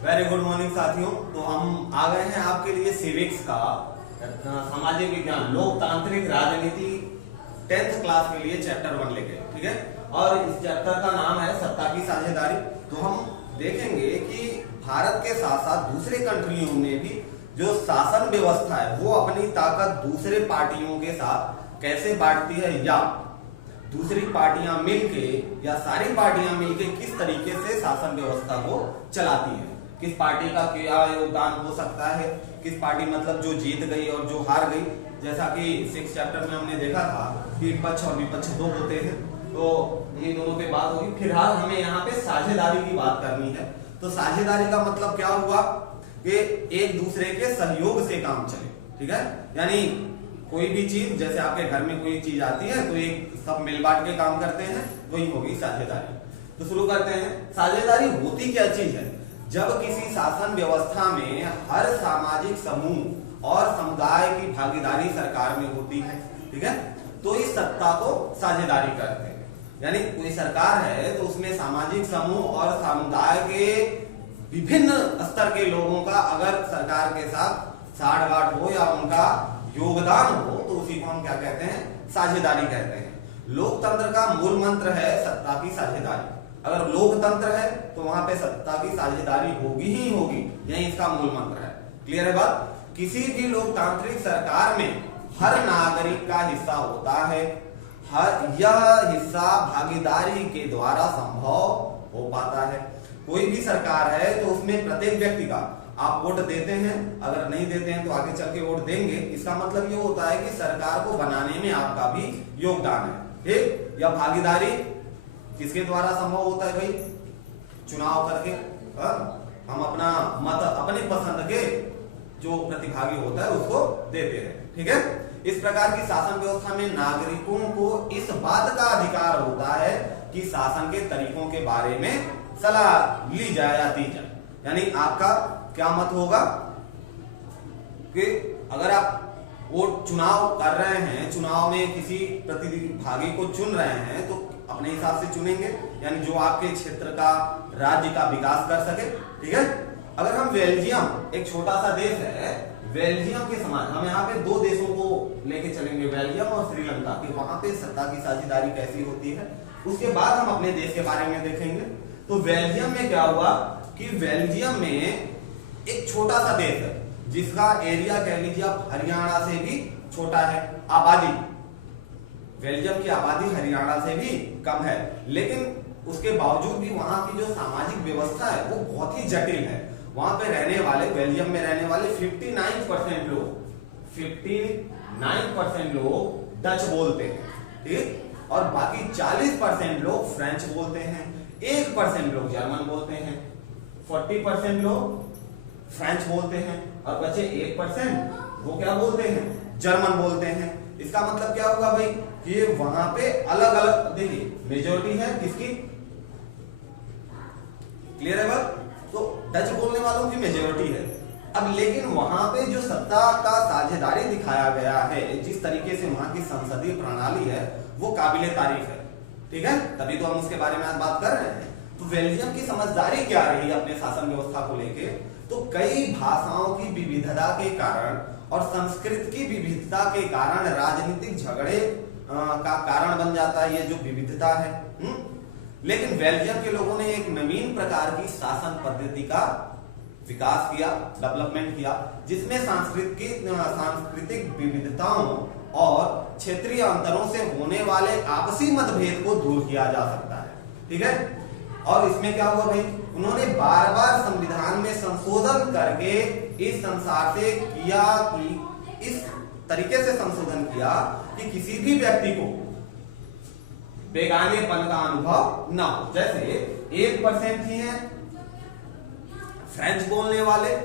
Very good morning साथियों। तो हम आ गए हैं आपके लिए सिविक्स का सामाजिक विज्ञान लोकतांत्रिक राजनीति 10th क्लास के लिए चैप्टर 1 लेके, ठीक है। और इस चैप्टर का नाम है सत्ता की साझेदारी। तो हम देखेंगे कि भारत के साथ साथ दूसरे कंट्रियों में भी जो शासन व्यवस्था है वो अपनी ताकत दूसरे पार्टियों के साथ कैसे बांटती है, या दूसरी पार्टियां मिलके या सारी पार्टियां मिलके किस तरीके से शासन व्यवस्था को चलाती है, किस पार्टी का क्या योगदान हो सकता है, किस पार्टी मतलब जो जीत गई और जो हार गई। जैसा कि 6 चैप्टर में हमने देखा था कि पक्ष और विपक्ष दो होते हैं, तो इन दोनों पे बात होगी। फिलहाल हमें यहाँ पे साझेदारी की बात करनी है। तो साझेदारी का मतलब क्या हुआ कि एक दूसरे के सहयोग से काम चले, ठीक है। यानी कोई भी चीज, जैसे आपके घर में कोई चीज आती है तो एक सब मिल बांट के काम करते हैं, वही होगी साझेदारी। तो शुरू करते हैं। साझेदारी होती क्या चीज है? जब किसी शासन व्यवस्था में हर सामाजिक समूह और समुदाय की भागीदारी सरकार में होती है, ठीक है, तो इस सत्ता को साझेदारी कहते हैं। यानी कोई सरकार है तो उसमें सामाजिक समूह और समुदाय के विभिन्न स्तर के लोगों का अगर सरकार के साथ साठगांठ हो या उनका योगदान हो तो उसी को हम क्या कहते हैं? साझेदारी कहते हैं। लोकतंत्र का मूल मंत्र है सत्ता की साझेदारी। अगर लोकतंत्र है तो वहां पे सत्ता की साझेदारी होगी ही होगी, यही इसका मूल मंत्र है। क्लियर है बात? किसी भी लोकतांत्रिक सरकार में हर नागरिक का हिस्सा होता है। यह हिस्सा भागीदारी के द्वारा संभव हो पाता है। कोई भी सरकार है तो उसमें प्रत्येक व्यक्ति का आप वोट देते हैं, अगर नहीं देते हैं तो आगे चल के वोट देंगे। इसका मतलब ये होता है कि सरकार को बनाने में आपका भी योगदान है, ठीक। यह भागीदारी किसके द्वारा संभव होता है भाई? चुनाव करके हम अपना मत अपने पसंद के जो प्रतिभागी होता है उसको देते हैं, ठीक है। इस प्रकार की शासन व्यवस्था में नागरिकों को इस बात का अधिकार होता है कि शासन के तरीकों के बारे में सलाह ली जाए या दी जाए। यानी आपका क्या मत होगा कि अगर आप वोट चुनाव कर रहे हैं, चुनाव में किसी प्रतिभागी को चुन रहे हैं तो अपने हिसाब से चुनेंगे, यानी जो आपके क्षेत्र का राज्य का विकास कर सके, ठीक है। अगर हम बेल्जियम, एक छोटा सा देश है, बेल्जियम के समान हम यहाँ पे दो देशों को लेके चलेंगे, बेल्जियम और श्रीलंका की, वहां पे सत्ता की साझेदारी कैसी होती है, उसके बाद हम अपने देश के बारे में देखेंगे। तो बेल्जियम में क्या हुआ कि बेल्जियम में एक छोटा सा देश है जिसका एरिया कह लीजिए आप हरियाणा से भी छोटा है, आबादी बेल्जियम की आबादी हरियाणा से भी कम है, लेकिन उसके बावजूद भी वहां की जो सामाजिक व्यवस्था है वो बहुत ही जटिल है। वहां पे रहने वाले, बेल्जियम में रहने वाले 59% लोग डच बोलते हैं, ठीक, और बाकी 40% लोग फ्रेंच बोलते हैं, 1% लोग जर्मन बोलते हैं, 40% लोग फ्रेंच बोलते हैं और बचे 1% वो क्या बोलते हैं? जर्मन बोलते हैं। इसका मतलब क्या होगा भाई कि वहां पे अलग अलग, देखिए मेजोरिटी है किसकी? क्लियर है बात? तो डच बोलने वालों की मेजोरिटी है। अब लेकिन वहां पे जो सत्ता का साझेदारी दिखाया गया है, जिस तरीके से वहां की संसदीय प्रणाली है वो काबिले तारीफ है, ठीक है। तभी तो हम उसके बारे में आज बात कर रहे हैं। तो बेल्जियम की समझदारी क्या रही अपने शासन व्यवस्था को लेके? तो कई भाषाओं की विविधता के कारण और संस्कृत की विविधता के कारण राजनीतिक झगड़े का कारण बन जाता है ये जो विविधता है। लेकिन बेल्जियम के लोगों ने एक नवीन प्रकार की शासन पद्धति का विकास किया, डेवलपमेंट किया, जिसमें सांस्कृतिक विविधताओं और क्षेत्रीय अंतरों से होने वाले आपसी मतभेद को दूर किया जा सकता है, ठीक है। और इसमें क्या हुआ भाई? उन्होंने बार बार संविधान में संशोधन करके इस संसार से किया कि इस तरीके से संशोधन किया कि किसी भी व्यक्ति को बेगानेपन का अनुभव न हो। जैसे 1% ही है फ्रेंच बोलने वाले,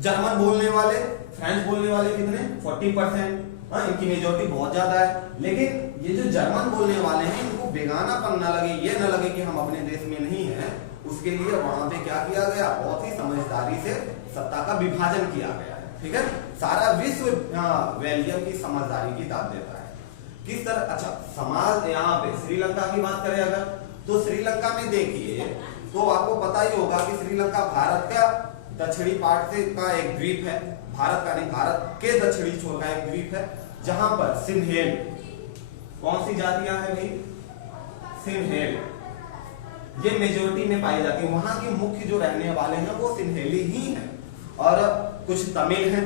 जर्मन बोलने वाले। फ्रेंच बोलने वाले कितने? 40%, इनकी मेजोरिटी बहुत ज्यादा है। लेकिन ये जो जर्मन बोलने वाले हैं इनको बेगानापन न लगे, ये न लगे कि हम अपने देश में नहीं है, उसके लिए वहां पे क्या किया गया? बहुत ही समझदारी से सत्ता का विभाजन किया गया है, ठीक है। सारा विश्व बेल्जियम की समझदारी की दाद देता है। किस तरह? अच्छा, समाज यहाँ पे श्रीलंका की बात करें अगर, तो श्रीलंका में देखिए तो आपको पता ही होगा कि श्रीलंका भारत का दक्षिणी पार्ट से का एक द्वीप है, भारत का नहीं, भारत के दक्षिणी छोर का एक द्वीप है जहां पर सिन्हेल, कौन सी जातियां हैं भाई, सिन्हेल, ये मेजोरिटी में पाई जाती है। वहां के मुख्य जो रहने वाले हैं वो सिन्हेली ही हैं। और कुछ तमिल हैं।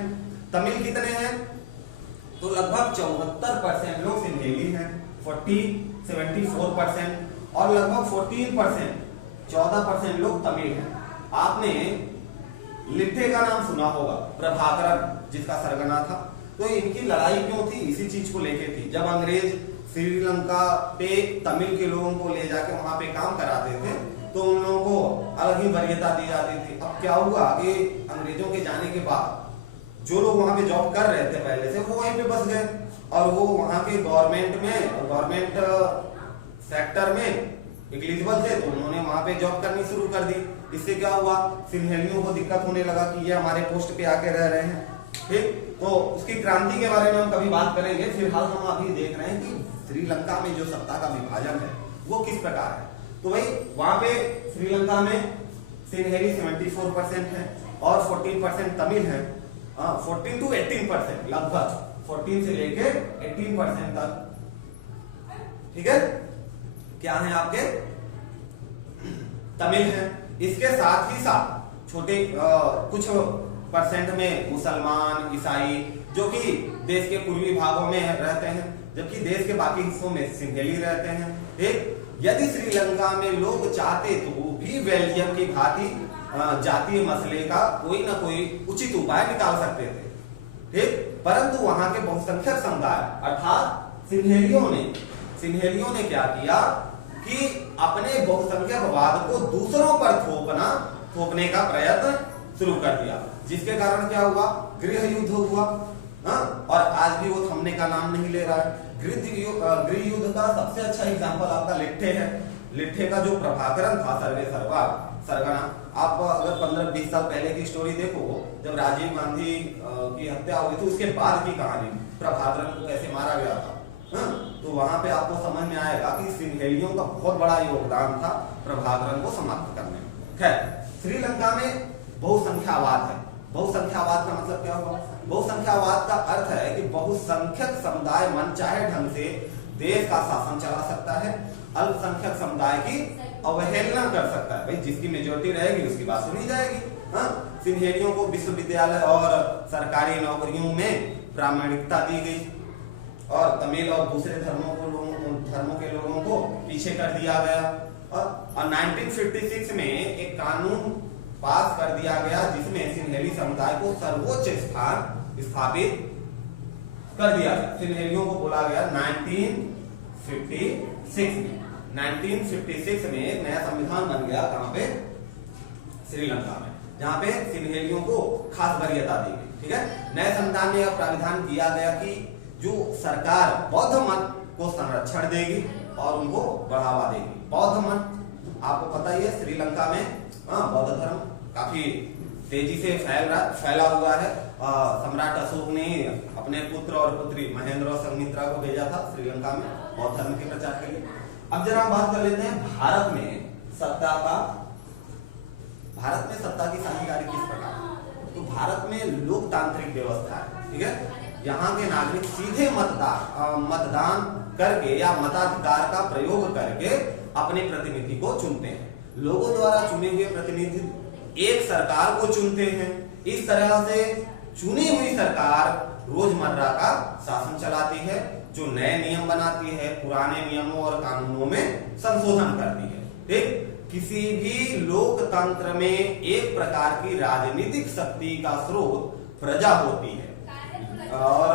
तमिल कितने हैं, तो लगभग 74% लोग सिन्हेली हैं, 74% और लगभग 14% लोग तमिल हैं। आपने लिट्टे का नाम सुना होगा, प्रभाकरन जिसका सरगना था। तो इनकी लड़ाई क्यों थी, इसी चीज को लेके थी। जब अंग्रेज श्रीलंका पे तमिल के लोगों को ले जाके वहां पे काम कराते थे तो उन लोगों को अलग ही वरीयता दी जाती थी। अब क्या हुआ कि अंग्रेजों के जाने के बाद जो लोग वहां पे जॉब कर रहे थे पहले से, वो वहीं पे बस गए और वो वहां के गवर्नमेंट सेक्टर में एलिजिबल थे, तो उन्होंने वहां पे जॉब करनी शुरू कर दी। इससे क्या हुआ, सिन्हेलियों को दिक्कत होने लगा कि ये हमारे पोस्ट पे आके रह रहे हैं। ठीक, तो उसकी क्रांति के बारे में हम कभी बात करेंगे। फिलहाल हम अभी देख रहे हैं कि श्रीलंका में जो सत्ता का विभाजन है वो किस प्रकार है। तो भाई वहां पे श्रीलंका में सिन्हेली 74% है और 14% तमिल है। 14 to 18%, लगभग 14 से लेके 18% तक, ठीक है, क्या है आपके तमिल है। इसके साथ ही साथ छोटे कुछ परसेंट में मुसलमान, ईसाई, जो कि देश के पूर्वी भागों में रहते हैं, जबकि देश के बाकी हिस्सों में सिन्हेली रहते हैं। ठीक, यदि श्रीलंका में लोग चाहते तो वो भी बेल्जियम की भांति जातीय मसले का कोई ना कोई उचित उपाय निकाल सकते थे। ठीक, परंतु वहां के बहुसंख्यक समुदाय अर्थात सिन्हेलियों ने क्या किया कि अपने बहुसंख्यकवाद को दूसरों पर थोपने का प्रयत्न शुरू कर दिया, जिसके कारण क्या हुआ, गृह युद्ध हुआ। और आज भी वो थमने का नाम नहीं ले रहा है। गृह युद्ध का सबसे अच्छा एग्जांपल आपका लिट्टे है। लिट्टे का जो प्रभाकरन था, सरगना, आप अगर 15-20 साल पहले की स्टोरी देखो, जब राजीव गांधी की हत्या हुई थी उसके बाद की कहानी, प्रभाकरन को कैसे मारा गया था, तो वहां पे आपको समझ में आएगा कि सिन्हेलियों का बहुत बड़ा योगदान था प्रभाकरन को समाप्त करने में। खैर, श्रीलंका में बहुसंख्यावाद है। बहुसंख्यावाद का मतलब क्या हुआ, बहुसंख्यावाद का अर्थ है कि बहुसंख्यक समुदाय मनचाहे ढंग से देश का शासन चला सकता है, अल्पसंख्यक समुदाय की अवहेलना कर सकता है। भाई जिसकी मेजोरिटी रहेगी उसकी बात सुनी जाएगी। सिन्हेलियों को विश्वविद्यालय और सरकारी नौकरियों में प्रामाणिकता दी गई और तमिल और दूसरे धर्मों के लोगों को पीछे कर दिया गया। और 1956 में एक कानून पास कर दिया गया जिसमें सिन्हेली समुदाय को सर्वोच्च स्थान स्थापित कर दिया गया। सिन्हेलियों को बोला गया 1956 में एक नया संविधान बन गया, कहां पे, श्रीलंका में, जहां पे सिन्हेलियों को खास वरीयता दी गई। ठीक है, नए संविधान में यह प्राविधान किया गया कि जो सरकार बौद्ध मत को संरक्षण देगी और उनको बढ़ावा देगी। बौद्ध मत आपको पता ही है, श्रीलंका में बौद्ध धर्म काफी तेजी से फैला हुआ है। सम्राट अशोक ने अपने पुत्र और पुत्री महेंद्र और संघमित्रा को भेजा था श्रीलंका में बौद्ध धर्म के प्रचार के लिए। अब जरा हम बात कर लेते हैं भारत में सत्ता की साझेदारी किस प्रकार। तो भारत में लोकतांत्रिक व्यवस्था है। ठीक है, यहाँ के नागरिक सीधे मतदान करके या मताधिकार का प्रयोग करके अपने प्रतिनिधि को चुनते हैं। लोगों द्वारा चुने हुए प्रतिनिधि एक सरकार को चुनते हैं। इस तरह से चुनी हुई सरकार रोजमर्रा का शासन चलाती है, जो नए नियम बनाती है, पुराने नियमों और कानूनों में संशोधन करती है। ठीक, किसी भी लोकतंत्र में एक प्रकार की राजनीतिक शक्ति का स्रोत प्रजा होती है और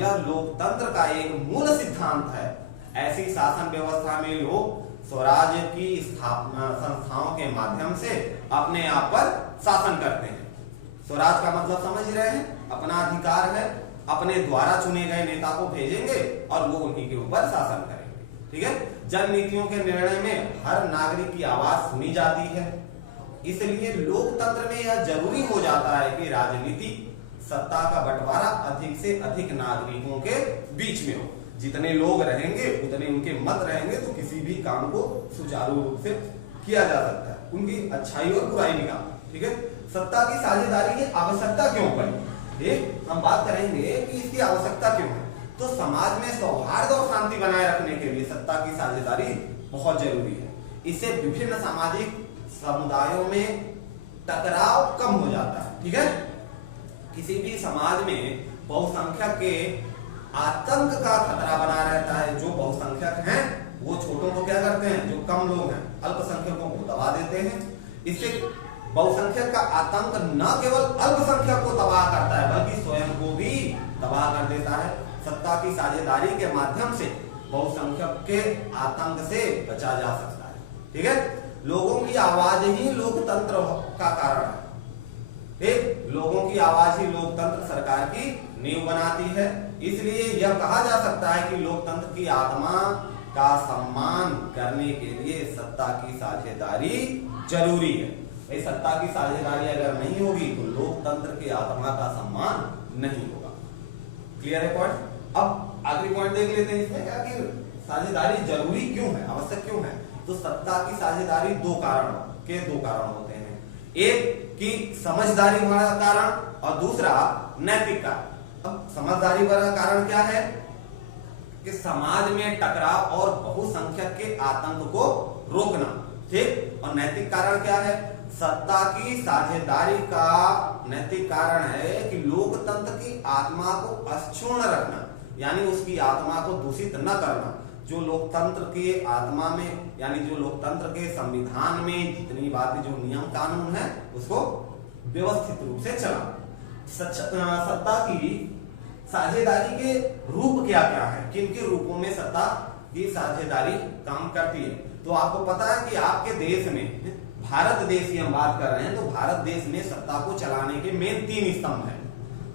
यह लोकतंत्र का एक मूल सिद्धांत है। ऐसी शासन व्यवस्था में लोग स्वराज की स्थापना संस्थाओं के माध्यम से अपने आप पर शासन करते हैं। स्वराज का मतलब समझ रहे हैं, अपना अधिकार है, अपने द्वारा चुने गए नेता को भेजेंगे और वो उन्हीं के ऊपर शासन करेंगे। ठीक है, जन नीतियों के निर्णय में हर नागरिक की आवाज सुनी जाती है। इसलिए लोकतंत्र में यह जरूरी हो जाता है कि राजनीति सत्ता का बंटवारा अधिक से अधिक नागरिकों के बीच में हो। जितने लोग रहेंगे उतने उनके मत रहेंगे तो किसी भी काम को सुचारू रूप से किया जा सकता है, उनकी अच्छाई और बुराई निकाल। ठीक है, सत्ता की साझेदारी की आवश्यकता क्यों पड़ी, ठीक, हम बात करेंगे कि इसकी आवश्यकता क्यों है। तो समाज में सौहार्द और शांति बनाए रखने के लिए सत्ता की साझेदारी बहुत जरूरी है। इससे विभिन्न सामाजिक समुदायों में टकराव कम हो जाता है, ठीक है। किसी भी समाज में बहुसंख्यक के आतंक का खतरा बना रहता है। जो बहुसंख्यक हैं वो छोटों को क्या करते हैं, जो कम लोग हैं अल्पसंख्यकों को दबा देते हैं। इससे बहुसंख्यक का आतंक न केवल अल्पसंख्यक को तबाह करता है बल्कि स्वयं को भी तबाह कर देता है। सत्ता की साझेदारी के माध्यम से बहुसंख्यक के आतंक से बचा जा सकता है, ठीक है। लोगों की आवाज ही लोकतंत्र का कारण है, ठीक। लोगों की आवाज ही लोकतंत्र सरकार की नींव बनाती है। इसलिए यह कहा जा सकता है कि लोकतंत्र की आत्मा का सम्मान करने के लिए सत्ता की साझेदारी जरूरी है। सत्ता की साझेदारी अगर नहीं होगी तो लोकतंत्र की आत्मा का सम्मान नहीं होगा। क्लियर है पॉइंट? अब आखिरी पॉइंट देख लेते हैं इसमें, क्या कि साझेदारी जरूरी क्यों है, आवश्यक क्यों है। तो सत्ता की साझेदारी दो कारण होते हैं। एक कि समझदारी वाला कारण और दूसरा नैतिक कारण। अब समझदारी वाला कारण क्या है कि समाज में टकराव और बहुसंख्यक के आतंक को रोकना, ठीक। और नैतिक कारण क्या है, सत्ता की साझेदारी का नैतिक कारण है कि लोकतंत्र की आत्मा को अक्षुण्ण रखना, यानी उसकी आत्मा को दूषित न करना। जो लोकतंत्र के आत्मा में यानी जो लोकतंत्र के संविधान में जितनी बातें, जो नियम कानून है, उसको व्यवस्थित रूप से चलाना। सत्ता की साझेदारी के रूप क्या क्या है, किन किन रूपों में सत्ता की साझेदारी काम करती है। तो आपको पता है कि आपके देश में, भारत देश की हम बात कर रहे हैं, तो भारत देश में सत्ता को चलाने के मेन 3 स्तंभ हैं,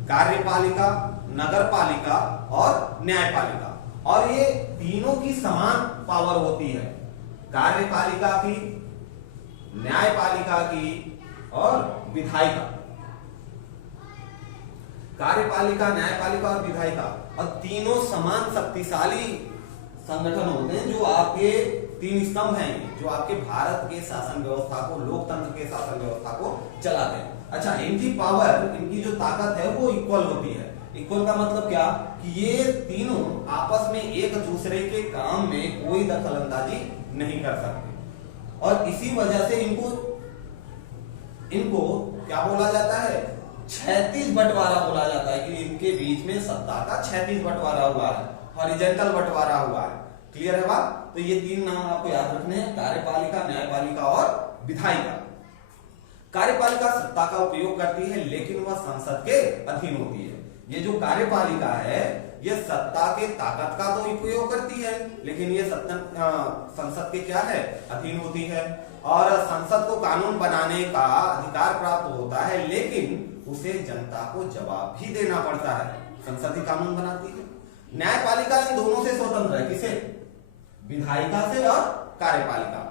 कार्यपालिका, नगरपालिका और न्यायपालिका। और ये तीनों की समान पावर होती है, कार्यपालिका की, न्यायपालिका की और विधायिका। कार्यपालिका, न्यायपालिका और विधायिका, और तीनों समान शक्तिशाली संगठन होते हैं जो आपके 3 स्तंभ हैं, जो आपके भारत के शासन व्यवस्था को, लोकतंत्र के शासन व्यवस्था को चलाते हैं। अच्छा, इनकी पावर, इनकी जो ताकत है वो इक्वल होती है। इक्वल का मतलब क्या कि ये तीनों आपस में एक दूसरे के काम में कोई दखलंदाजी नहीं कर सकते। और इसी वजह से इनको क्या बोला जाता है, क्षैतिज बंटवारा बोला जाता है, कि इनके बीच में सत्ता का क्षैतिज बंटवारा हुआ है, हॉरिजॉन्टल बंटवारा हुआ है। क्लियर है बात? तो ये 3 नाम आपको याद रखने हैं, कार्यपालिका, न्यायपालिका और विधायिका। कार्यपालिका सत्ता का उपयोग करती है लेकिन वह संसद के अधीन होती है। ये जो कार्यपालिका है ये सत्ता के ताकत का तो उपयोग करती है, लेकिन ये संसद के क्या है, अधीन होती है। और संसद को कानून बनाने का अधिकार प्राप्त होता है, लेकिन उसे जनता को जवाब भी देना पड़ता है। संसद ही कानून बनाती है। न्यायपालिका इन दोनों से स्वतंत्र है, किसे, विधायिका से और कार्यपालिका।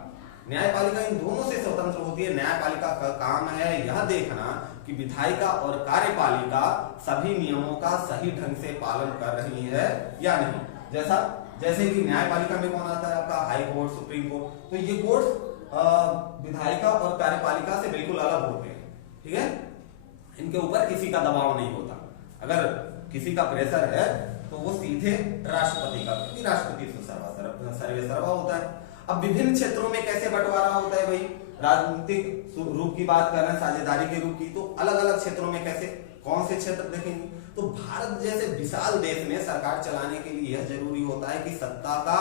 न्यायपालिका इन दोनों से स्वतंत्र होती है। न्यायपालिका का काम है यह देखना कि विधायिका और कार्यपालिका सभी नियमों का सही ढंग से पालन कर रही है या नहीं। जैसे कि न्यायपालिका में कौन आता है आपका, हाई कोर्ट, सुप्रीम कोर्ट। तो ये कोर्ट विधायिका और कार्यपालिका से बिल्कुल अलग होते हैं, ठीक है। इनके ऊपर किसी का दबाव नहीं होता। अगर किसी का प्रेशर है तो वो सीधे राष्ट्रपति का, क्योंकि राष्ट्रपति सर्वे सर्वा होता है। अब विभिन्न क्षेत्रों में कैसे बंटवारा होता है भाई, राजनीतिक रूप की बात कर रहे हैं, साझेदारी के रूप की, तो अलग अलग क्षेत्रों में कैसे, कौन से क्षेत्र देखेंगे। तो भारत जैसे विशाल देश में सरकार चलाने के लिए यह जरूरी होता है कि सत्ता का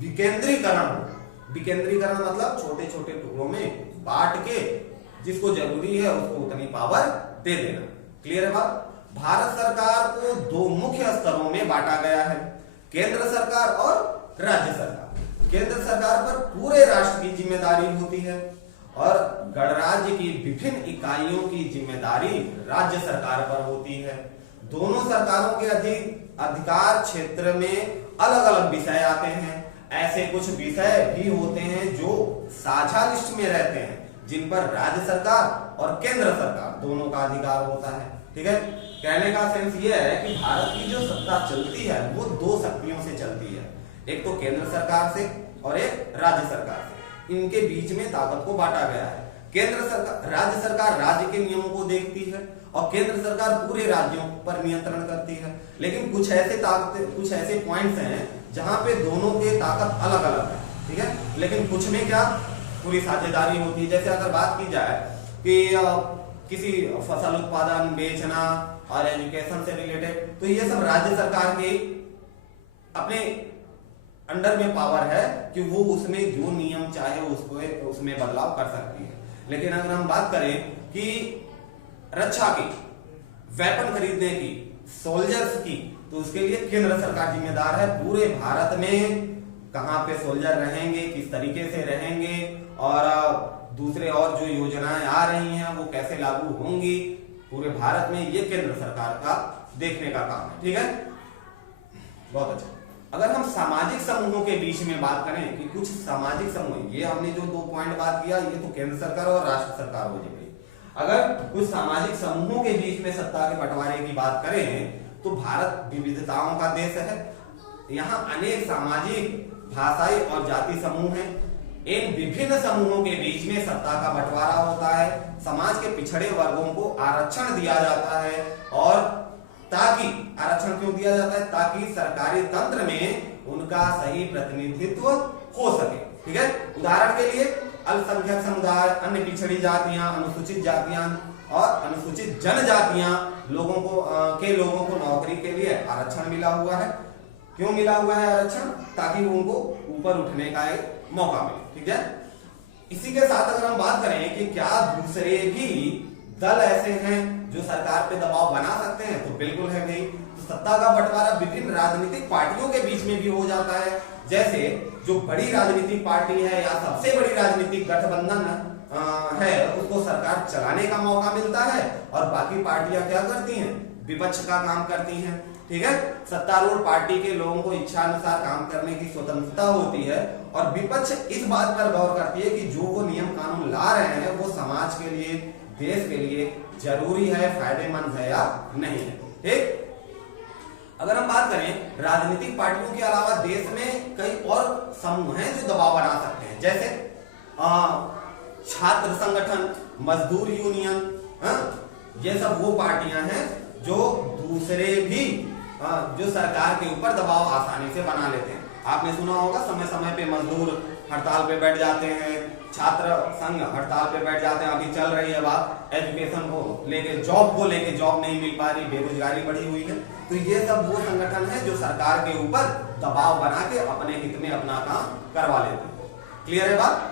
विकेंद्रीकरण हो। विकेंद्रीकरण मतलब छोटे छोटे टुकड़ों में बांट के जिसको जरूरी है उसको उतनी पावर दे देना। क्लियर है बात? भारत सरकार को 2 मुख्य स्तरों में बांटा गया है, केंद्र सरकार और राज्य सरकार। केंद्र सरकार पर पूरे राष्ट्र की जिम्मेदारी होती है और गणराज्य की विभिन्न इकाइयों की जिम्मेदारी राज्य सरकार पर होती है। दोनों सरकारों के अधिकार क्षेत्र में अलग अलग विषय आते हैं। ऐसे कुछ विषय भी होते हैं जो साझा लिस्ट में रहते हैं, जिन पर राज्य सरकार और केंद्र सरकार दोनों का अधिकार होता है, ठीक है। कहने का सेंस ये है कि भारत की जो सत्ता चलती है वो 2 शक्तियों से चलती है, एक तो केंद्र सरकार से और एक राज्य सरकार से। इनके बीच में ताकत को बांटा गया है। केंद्र सरकार, राज्य सरकार राज्य के नियमों को देखती है और केंद्र सरकार पूरे राज्यों पर नियंत्रण करती है। लेकिन कुछ ऐसे पॉइंट्स हैं जहां पे दोनों की ताकत अलग अलग है, ठीक है। लेकिन कुछ में क्या पूरी साझेदारी होती है। जैसे अगर बात की जाए कि किसी फसल उत्पादन बेचना और एजुकेशन से रिलेटेड, तो ये सब राज्य सरकार के अपने अंडर में पावर है कि वो उसमें जो नियम चाहे उसको उसमें बदलाव कर सकती है। लेकिन अगर हम बात करें कि रक्षा की, वेपन खरीदने की, सोल्जर्स की, तो उसके लिए केंद्र सरकार जिम्मेदार है। पूरे भारत में कहां पे सोल्जर रहेंगे, किस तरीके से रहेंगे और दूसरे और जो योजनाएं आ रही हैं वो कैसे लागू होंगी पूरे भारत में, ये केंद्र सरकार का देखने का काम है, ठीक है। बहुत अच्छा। अगर हम सामाजिक समूहों के बीच में बात करें कि कुछ सामाजिक समूह, ये हमने जो 2 पॉइंट बात किया ये तो केंद्र सरकार और राष्ट्र सरकार हो जाएगी। अगर कुछ सामाजिक समूहों के बीच में सत्ता के बंटवारे की बात करें तो भारत विविधताओं का देश है। यहाँ अनेक सामाजिक, भाषाई और जाति समूह हैं। इन विभिन्न समूहों के बीच में सत्ता का बंटवारा होता है। समाज के पिछड़े वर्गों को आरक्षण दिया जाता है और ताकि आरक्षण क्यों दिया जाता है, ताकि सरकारी तंत्र में उनका सही प्रतिनिधित्व हो सके, ठीक है। उदाहरण के लिए अल्पसंख्यक समुदाय, अन्य पिछड़ी जातियां, अनुसूचित जातियां और अनुसूचित जनजातियां लोगों को नौकरी के लिए आरक्षण मिला हुआ है। क्यों मिला हुआ है आरक्षण? ताकि उनको ऊपर उठने का एक मौका मिले, ठीक है। इसी के साथ अगर हम बात करें कि क्या दूसरे भी दल ऐसे हैं जो सरकार पे दबाव बना सकते हैं, तो बिल्कुल है भाई। तो सत्ता का बंटवारा विभिन्न राजनीतिक पार्टियों के बीच में भी हो जाता है। जैसे जो बड़ी राजनीतिक पार्टी है या सबसे बड़ी राजनीतिक गठबंधन है उसको सरकार चलाने का मौका मिलता है और बाकी पार्टियां क्या करती हैं, विपक्ष का काम करती हैं, ठीक है। सत्तारूढ़ पार्टी के लोगों को इच्छा अनुसार काम करने की स्वतंत्रता होती है और विपक्ष इस बात पर गौर करती है कि जो वो नियम कानून ला रहे हैं वो समाज के लिए, देश के लिए जरूरी है, फायदेमंद है या नहीं है, ठीक। अगर हम बात करें राजनीतिक पार्टियों के अलावा देश में कई और समूह हैं जो दबाव बना सकते हैं। जैसे छात्र संगठन, मजदूर यूनियन, ये सब वो पार्टियां हैं जो दूसरे भी जो सरकार के ऊपर दबाव आसानी से बना लेते हैं। आपने सुना होगा समय समय पे मजदूर हड़ताल पे बैठ जाते हैं, छात्र संघ हड़ताल पे बैठ जाते हैं। अभी चल रही है बात एजुकेशन को लेके, जॉब को लेके, जॉब नहीं मिल पा रही, बेरोजगारी बढ़ी हुई है। तो ये सब वो संगठन है जो सरकार के ऊपर दबाव बना के अपने हित में अपना काम करवा लेते हैं। क्लियर है बात?